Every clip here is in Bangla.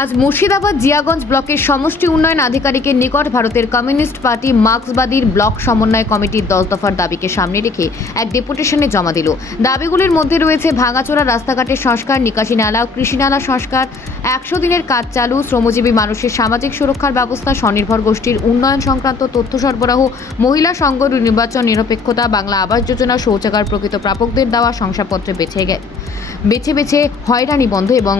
আজ মুর্শিদাবাদ জিয়াগঞ্জ ব্লকের সমষ্টি উন্নয়ন আধিকারিকের নিকট ভারতের কমিউনিস্ট পার্টি মার্ক্সবাদীর ব্লক সমন্বয় কমিটির 10 দফার দাবিকে সামনে রেখে এক ডেপুটেশনে জমা দিল। দাবিগুলির মধ্যে রয়েছে ভাঙাচোরা রাস্তাঘাটের সংস্কার, নিকাশি নালা ও কৃষি নালা সংস্কার, 100 দিনের কাজ চালু, শ্রমজীবী মানুষের সামাজিক সুরক্ষার ব্যবস্থা, স্বনির্ভর গোষ্ঠীর উন্নয়ন সংক্রান্ত তথ্য সরবরাহ, মহিলা সংঘ নির্বাচন নিরপেক্ষতা, বাংলা আবাস যোজনা, শৌচাগার প্রকৃত প্রাপকদের দেওয়া শংসাপত্রে বেছে হয়রানি বন্ধ এবং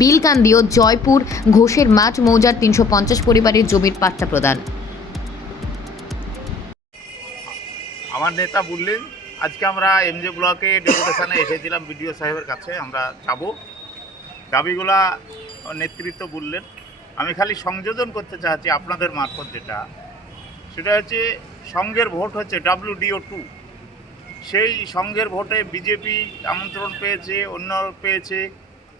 বিলকান্দি ও জয়পুর ঘোষের মাঠ মৌজার 350 পরিবারের জমির পাট্টা প্রদান। আমার নেতা বললেন আজকে আমরা এমজে ব্লকে ডেপুটেশনে এসেছিলাম বিডিও সাহেবের কাছে, আমরা যাব। দাবিগুলা নেতৃত্ব বললেন, আমি খালি সংযোজন করতে চাচ্ছি আপনাদের মারফত, সেটা হচ্ছে সংঘের ভোট হচ্ছে WDO2। সেই সংঘের ভোটে বিজেপি আমন্ত্রণ পেয়েছে, অন্য পেয়েছে,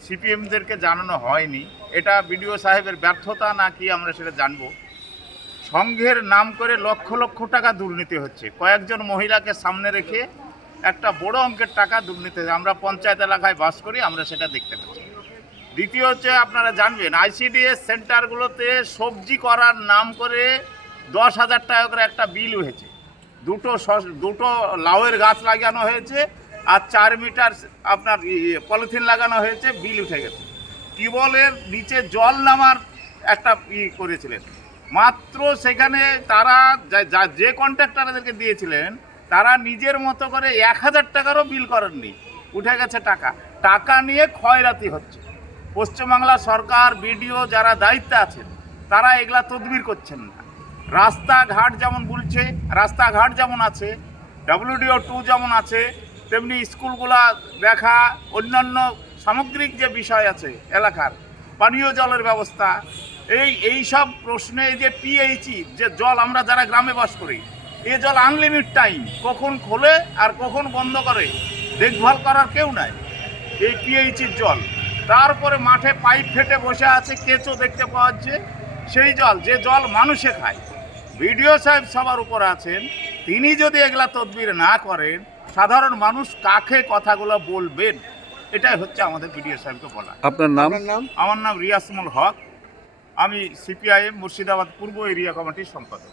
সিপিএমদেরকে জানানো হয়নি। এটা বিডিও সাহেবের ব্যর্থতা নাকি আমরা সেটা জানব। সংঘের নাম করে লক্ষ লক্ষ টাকা দুর্নীতি হচ্ছে, কয়েকজন মহিলাকে সামনে রেখে একটা বড় অঙ্কের টাকা দুর্নীতি হচ্ছে। আমরা পঞ্চায়েত এলাকায় বাস করি, আমরা সেটা দেখতে পাচ্ছি। দ্বিতীয় হচ্ছে, আপনারা জানবেন ICDS সেন্টারগুলোতে সবজি করার নাম করে 10,000 টাকা করে একটা বিল হয়েছে। দুটো লাউয়ের গাছ লাগানো হয়েছে আর 4 মিটার আপনার পলিথিন লাগানো হয়েছে, বিল উঠে গেছে। টিউবওয়েলের নিচে জল নামার একটা করেছিলেন, মাত্র সেখানে তারা যে কন্ট্রাক্টরদেরকে দিয়েছিলেন তারা নিজের মতো করে 1,000 টাকারও বিল করেননি, উঠে গেছে টাকা নিয়ে ক্ষয়রাতি হচ্ছে। পশ্চিমবাংলা সরকার, বিডিও যারা দায়িত্বে আছেন তারা এগুলা তদবির করছেন না। রাস্তাঘাট যেমন বলছে, রাস্তাঘাট যেমন আছে, WDO2 যেমন আছে, তেমনি স্কুলগুলা দেখা, অন্যান্য সামগ্রিক যে বিষয় আছে এলাকার, পানীয় জলের ব্যবস্থা, এই সব প্রশ্নে এই যে PHE যে জল আমরা যারা গ্রামে বাস করি, এই জল আনলিমিটেড টাইম, কখন খোলে আর কখন বন্ধ করে দেখভাল করার কেউ নাই এই PHEর জল। তারপরে মাঠে পাইপ ফেটে বসে আছে, কেঁচো দেখতে পাওয়া যাচ্ছে। সেই জল, যে জল মানুষে খায়, বিডিও সাহেব সবার উপরে আছেন, তিনি যদি এগুলা তদবির না করেন সাধারণ মানুষ কাকে কথাগুলো বলবেন? এটাই হচ্ছে আমাদের বিডিও সাহেবকে বলা। আপনার নাম? আমার নাম রিয়াসমুল হক, আমি CPIM মুর্শিদাবাদ পূর্ব এরিয়া কমিটির সম্পাদক।